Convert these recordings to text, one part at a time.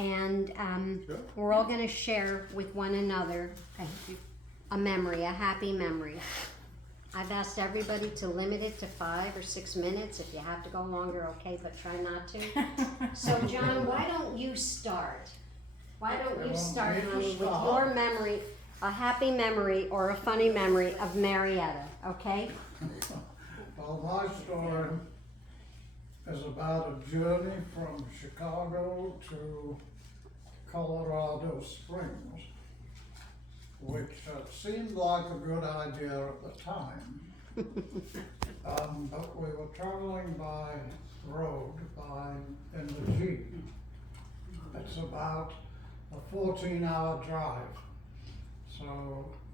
and Sure. we're all going to share with one another a memory, a happy memory. I've asked everybody to limit it to 5 or 6 minutes. If you have to go longer, okay, but try not to. So, John, why don't you start? Why don't you start, honey, with your memory, a happy memory or a funny memory of Marietta, okay? Well, my story is about a journey from Chicago to Colorado Springs, which seemed like a good idea at the time. But we were traveling by road, in the Jeep. It's about a 14-hour drive. So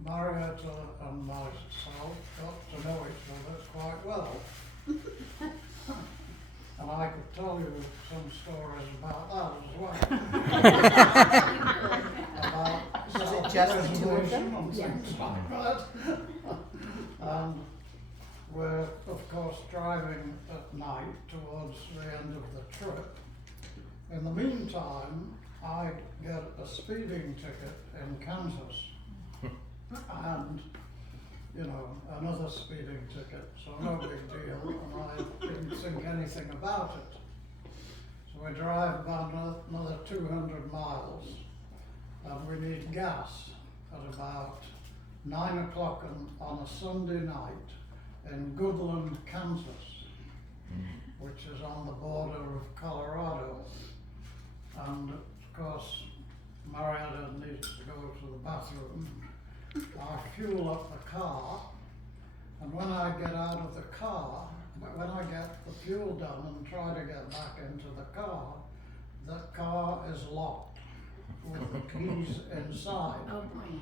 Marietta and myself got to know each other quite well. And I could tell you some stories about that as well. About self-preservation and things like that. And we're, of course, driving at night towards the end of the trip. In the meantime, I'd get a speeding ticket in Kansas. And, you know, another speeding ticket, so no big deal, and I didn't think anything about it. So we drive about another 200 miles, and we need gas at about 9 o'clock on a Sunday night in Goodland, Kansas, which is on the border of Colorado. And of course, Marietta needs to go to the bathroom. I fuel up the car, and when I get out of the car, when I get the fuel done and try to get back into the car is locked with the keys inside. Oh boy.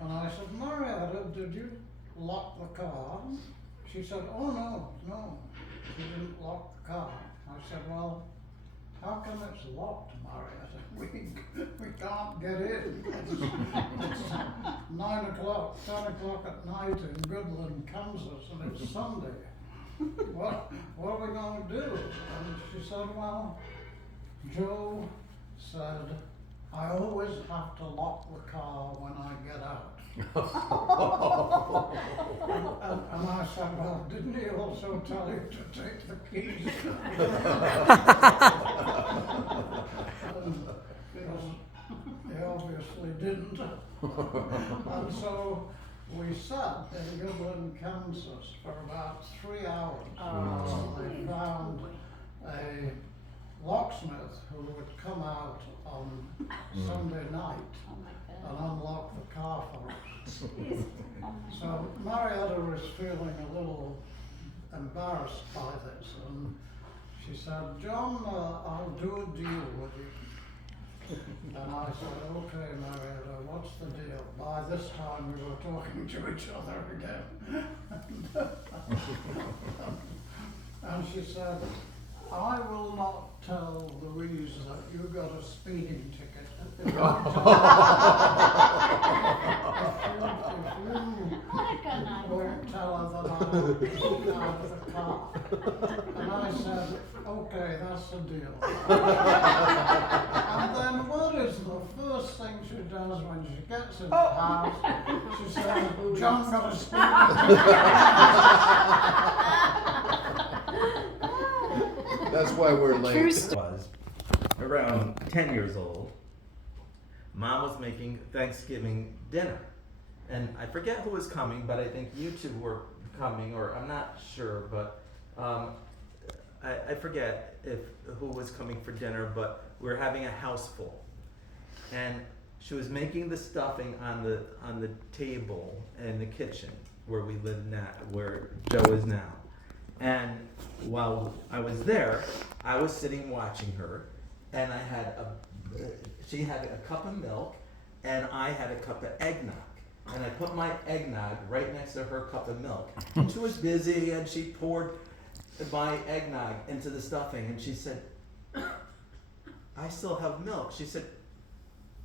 And I said, Marietta, did you lock the car? She said, oh no, she didn't lock the car. I said, well, how come it's locked, Marietta? We can't get in. It's 9 o'clock, 10 o'clock at night in Goodland, Kansas, and it's Sunday. What are we going to do? And she said, well, Joe said, I always have to lock the car when I get out. and I said, well, didn't he also tell you to take the keys? He obviously didn't. And so we sat in Goodland, Kansas for about 3 hours. They found a locksmith who would come out on Sunday night and unlock the car for us. So Marietta was feeling a little embarrassed by this, and she said, John, I'll do a deal with you. And I said, okay, Marietta, what's the deal? By this time we were talking to each other again. And she said, I will not tell Louise that you got a speeding ticket. If you won't tell her that I'm out of the car. And I said, okay, that's the deal. And then what is the first thing she does when she gets in the house? She says, John got a speeding ticket. That's why we're late. Was around 10 years old. Mom was making Thanksgiving dinner. And I forget who was coming, but I think you two were coming, or I'm not sure, but I forget who was coming for dinner, but we were having a house full. And she was making the stuffing on the table in the kitchen where we live now, where Joe is now. And while I was there, I was sitting watching her, and she had a cup of milk, and I had a cup of eggnog. And I put my eggnog right next to her cup of milk. And she was busy, and she poured my eggnog into the stuffing, and she said, I still have milk. She said,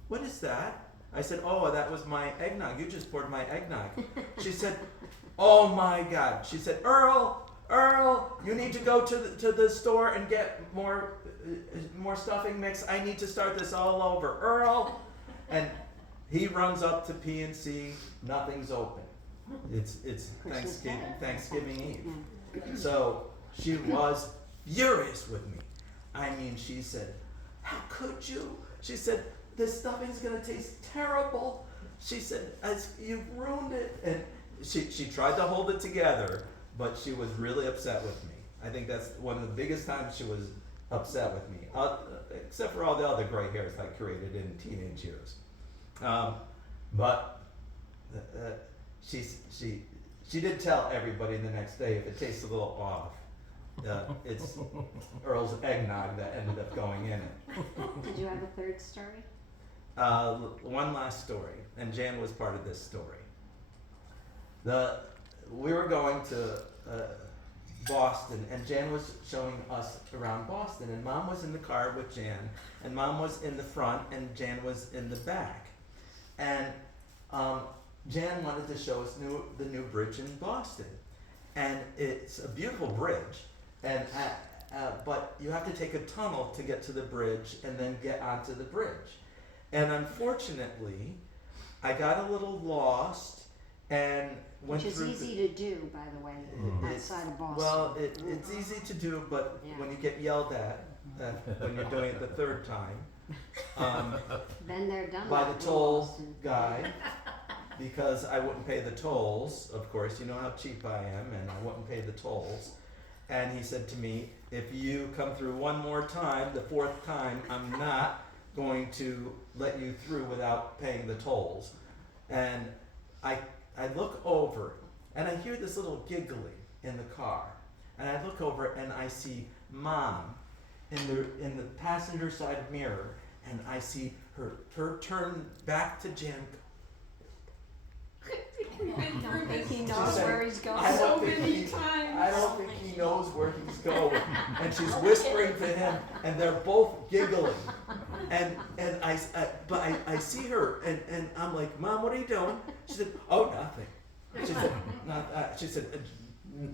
what is that? I said, oh, that was my eggnog. You just poured my eggnog. She said, oh my God. She said, Earl, you need to go to the store and get more more stuffing mix. I need to start this all over. Earl. And he runs up to PNC, nothing's open. It's Thanksgiving Eve. So she was furious with me. I mean, she said, how could you? She said, this stuffing's gonna taste terrible. She said, you've ruined it. And she tried to hold it together, but she was really upset with me. I think that's one of the biggest times she was upset with me, except for all the other gray hairs I created in teenage years. But she did tell everybody the next day if it tastes a little off. It's Earl's eggnog that ended up going in it. Did you have a third story? One last story, and Jan was part of this story. We were going to Boston, and Jan was showing us around Boston, and Mom was in the car with Jan, and Mom was in the front, and Jan was in the back. And Jan wanted to show us the new bridge in Boston, and it's a beautiful bridge, and but you have to take a tunnel to get to the bridge and then get onto the bridge. And unfortunately, I got a little lost and went Which is through. easy to do, by the way, outside of Boston. Well, it's easy to do, but Yeah. when you get yelled at when you're doing it the third time, Been there, done by that the in toll Boston. guy, because I wouldn't pay the tolls, of course, you know how cheap I am, and I wouldn't pay the tolls. And he said to me, if you come through one more time, the fourth time, I'm not going to let you through without paying the tolls. And I look over, and I hear this little giggling in the car. And I look over, and I see Mom in the passenger side mirror, and I see her turn back to Jan. I don't think he knows She said, where he's going. I don't think many he- times. I don't think he knows where he's going. And she's whispering to him, and they're both giggling. And I see her, and I'm like, Mom, what are you doing? She said, oh, nothing. She said,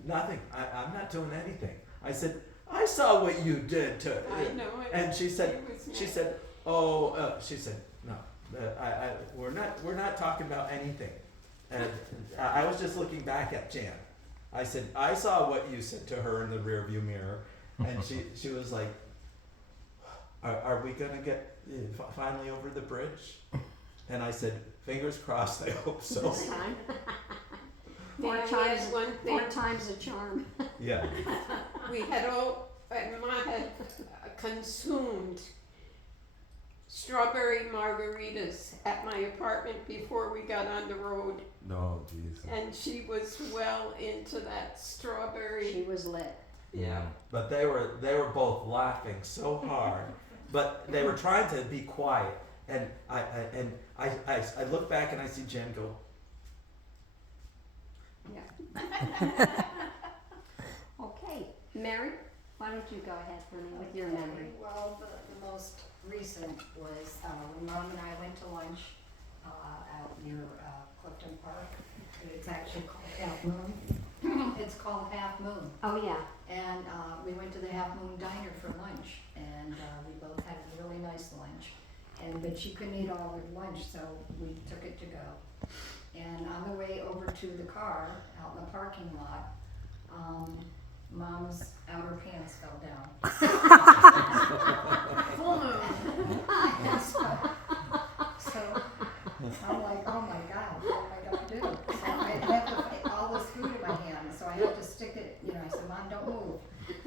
nothing. I'm not doing anything. I said, I saw what you did to. I know it. And she said, It was she me. said, she said, no, we're not talking about anything. And I was just looking back at Jan. I said, I saw what you said to her in the rearview mirror, and she was like, are we gonna get finally over the bridge? And I said, fingers crossed, I hope so. This time. Four Yeah, times, yes, one thing. 4 times a charm. Yeah. We had Mom had consumed strawberry margaritas at my apartment before we got on the road, No, jeez. and she was well into that strawberry. She was lit. Yeah. But they were both laughing so hard, but they were trying to be quiet. And I look back and I see Jen go. Yeah. Okay, Mary, why don't you go ahead for me with your memory? Well, the most recent was when Mom and I went to lunch out near Clifton Park. It's actually called Half Moon. It's called Half Moon. Oh, yeah. And we went to the Half Moon Diner for lunch, and we both had a really nice lunch. But she couldn't eat all her lunch, so we took it to go. And on the way over to the car, out in the parking lot, Mom's outer pants fell down. Full moon. And so I'm like, oh my God, what am I gonna do? So I had to fight all this food in my hand, so I had to stick it, I said, Mom, don't move.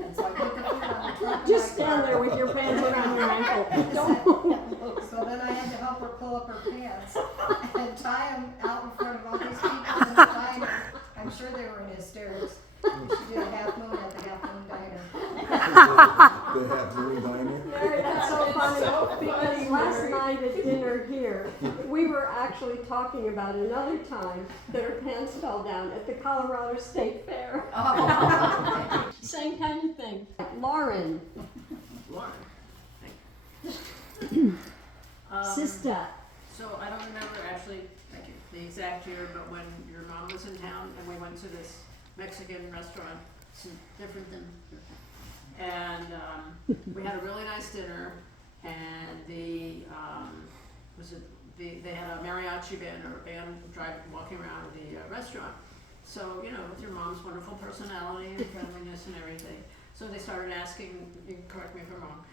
And so I put the food on the trunk of Just my stand car. there with your pants around your ankle. Don't move. So then I had to help her pull up her pants and tie them out in front of all these people in the diner. I'm sure they were in hysterics. She did a Half Moon at the Half Moon Diner. The Half Moon Diner? Mary, that's so funny, So because funny, last Mary. night at dinner here, we were actually talking about another time that her pants fell down at the Colorado State Fair. Oh. Same kind of thing. Lauren, sister, So I don't remember actually the exact year, but when your mom was in town and we went to this Mexican restaurant, it's different than, And we had a really nice dinner, and they had a mariachi band or a band walking around the restaurant. So, you know, with your mom's wonderful personality and friendliness and everything. So they started asking, you can correct me if I'm wrong,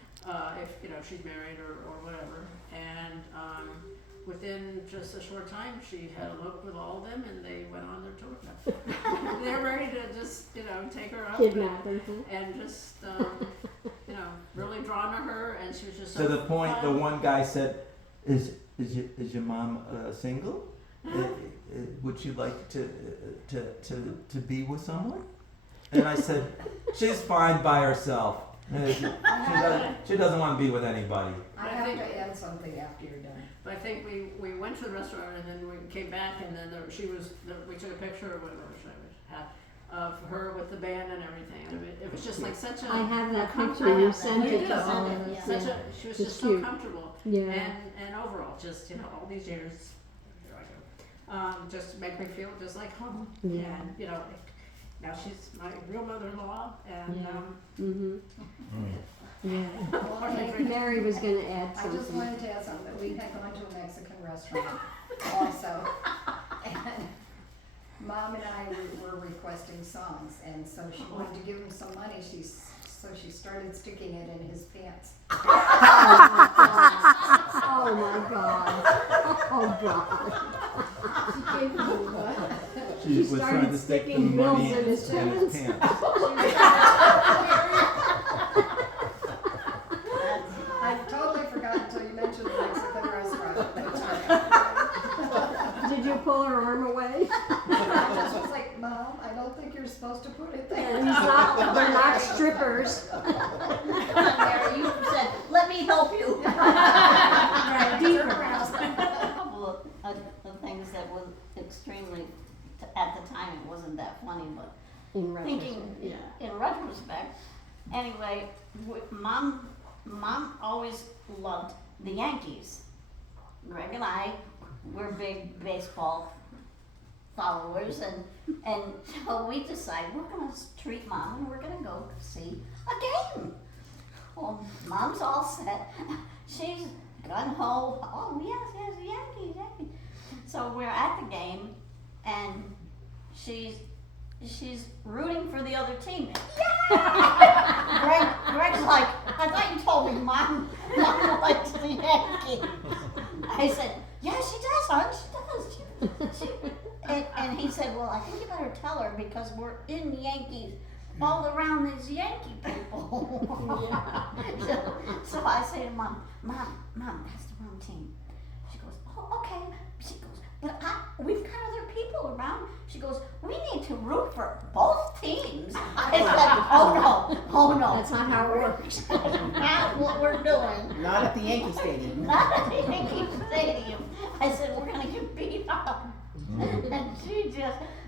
if, you know, she's married or whatever. And within just a short time, she had a look with all of them, and they went on their tour. They're ready to just, you know, take her up Kidnap her. and just, you know, really drawn to her, and she was just so To the point, the fun. one guy said, "Is your mom single? Would you like to be with someone?" And I said, "She's fine by herself. She doesn't want to be with anybody." I have to add something after you're done. But I think we went to the restaurant, and then we came back, and then we took a picture or whatever of her with the band and everything. I mean, it was just like such a. I have that comfort. picture, you sent You it do. to all of us, Such yeah. she was It's just cute. so comfortable. Yeah. And overall, just, you know, all these years, here I go, just make me feel just like home. Yeah. And, you know, now she's my real mother-in-law, and, Yeah. Mm-hmm. Yeah. Well, Mary was gonna add I just something. wanted to add something, that we had gone to a Mexican restaurant also. And Mom and I were requesting songs, and so she wanted to give him some money, so she started sticking it in his pants. Oh my God. Oh God. She gave him what? She was started trying to stick the sticking bills money in his pants. I totally forgot until you mentioned the Mexican restaurant. Did you pull her arm away? I just was like, Mom, I don't think you're supposed to put it there. They're not strippers. Mary, you said, let me help you. Right, deeper. A couple of things that was extremely, at the time it wasn't that funny, but In thinking retrospect, yeah. in retrospect, anyway, Mom always loved the Yankees. Greg and I were big baseball followers, and so we decided we're gonna treat Mom and we're gonna go see a game. Well, Mom's all set. She's gun ho. Oh yes, Yankees. So we're at the game, and she's rooting for the other team. Yeah! Greg's like, I thought you told me Mom likes the Yankees. I said, yeah, she does, hon. She does. And he said, well, I think you better tell her because we're in the Yankees, all around these Yankee people. So I say to Mom, that's the wrong team. She goes, oh, okay. She goes, but we've got other people around. She goes, we need to root for both teams. I said, oh no. That's not how it works. That's not what we're doing. Not at the Yankee Stadium. Not at the Yankee Stadium. I said, we're gonna get beat up. And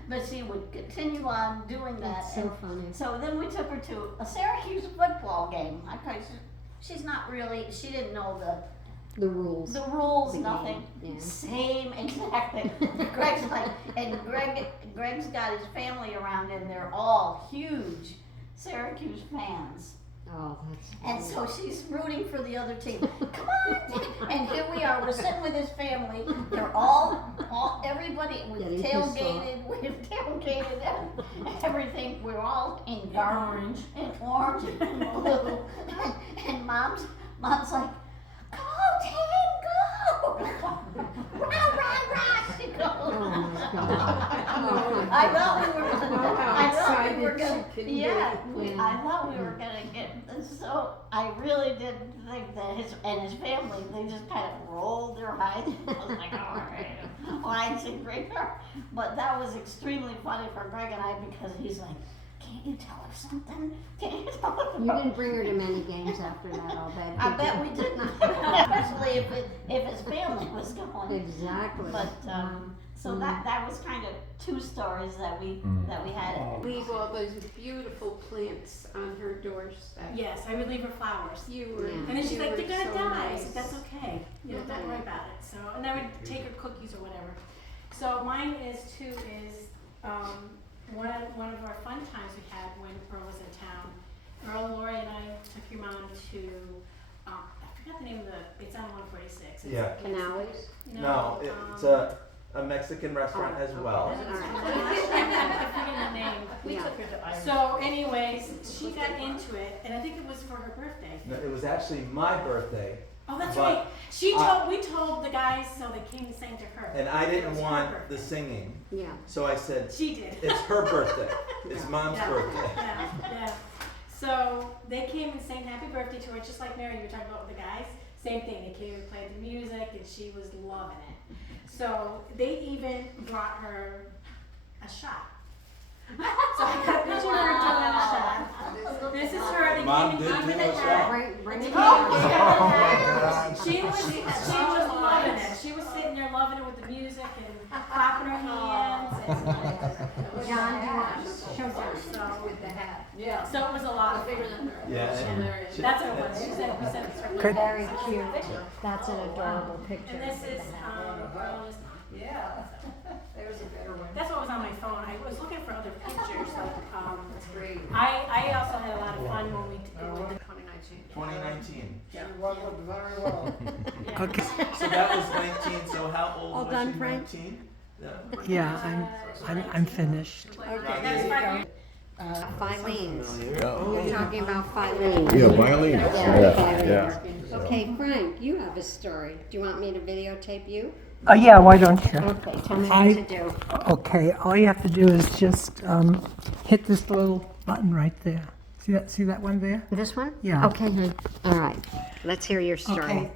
but she would continue on doing that. That's so funny. So then we took her to a Syracuse football game. She's not really, she didn't know The rules. the rules, The nothing. game, yeah. Same exactly. Greg's like, and Greg's got his family around, and they're all huge Syracuse fans. Oh, that's And funny. so she's rooting for the other team. Come on! And here we are. We're sitting with his family. They're all everybody. Getting pissed off. We've tailgated and everything. We're all in orange and blue. And mom's like, "Go team, go! Rah rah rah!" She goes. Oh my God. I thought we were gonna. Oh, how I thought we were excited gonna. she can be. Yeah, Yeah. I thought we were gonna get. So I really didn't think that his family, they just kind of rolled their eyes. I was like, all right, lines and Gregor. But that was extremely funny for Greg and I because he's like, can't you tell her something? Can't you tell her? You didn't bring her to many games after that, I'll bet. I bet we didn't, especially if his family was going. Exactly. But so that was kind of two stories that we had. Leave all those beautiful plants on her doorstep. Yes, I would leave her flowers. You were, Yeah. And then she's you like, were they're gonna so die. I nice. said, that's okay. You don't have to worry about it. So, and I would take her cookies or whatever. So mine is one of our fun times we had when Earl was in town Earl, Lori, and I took your mom to, I forgot the name of it's on 146. It's- Yeah. Canales? No, it's a Mexican restaurant as well. I forget the name. We Yeah. took her to Ireland. So anyways, she got into it, and I think it was for her birthday. No, it was actually my birthday, Oh, that's But right. We told the guys so they came and sang to her. and I It didn't was her want birthday. the singing, Yeah. so I said, She did. it's her birthday. It's Yeah. mom's Yeah. birthday. Yeah. So they came and sang happy birthday to her, just like Mary, you were talking about with the guys. Same thing, they came and played the music and she was loving it. So they even brought her a shot. So I got a picture of her doing a shot. This is her, they Mom came did and do under the a shot? hat. Bring it Oh, in. yeah. She was loving it. She was sitting there loving it with the music and clapping her hands. John, do you want to show her? So, With the hat. yeah, so it was a lot. Bigger than her. Yeah, and she- That's what it was. She said, we said it's her Good. Very cute. That's an adorable picture. And this is, girls. Yeah, there's a better one. That's what was on my phone. I was looking for other pictures, like, That's great. I also had a lot of fun when we did the 2019. 2019. She was very well. Yeah. Okay. So that was 19. So how old All was done, she? Frank? 19. Yeah, I'm finished. Okay. That was 5 years. Filene's. Yeah. We're talking about Filene's. Yeah, violins. Yeah. Okay, Frank, you have a story. Do you want me to videotape you? Yeah, why don't you? Okay, tell me what to do. Okay, all you have to do is just hit this little button right there. See that one there? This one? Yeah. Okay, all right. Let's hear your story. Okay,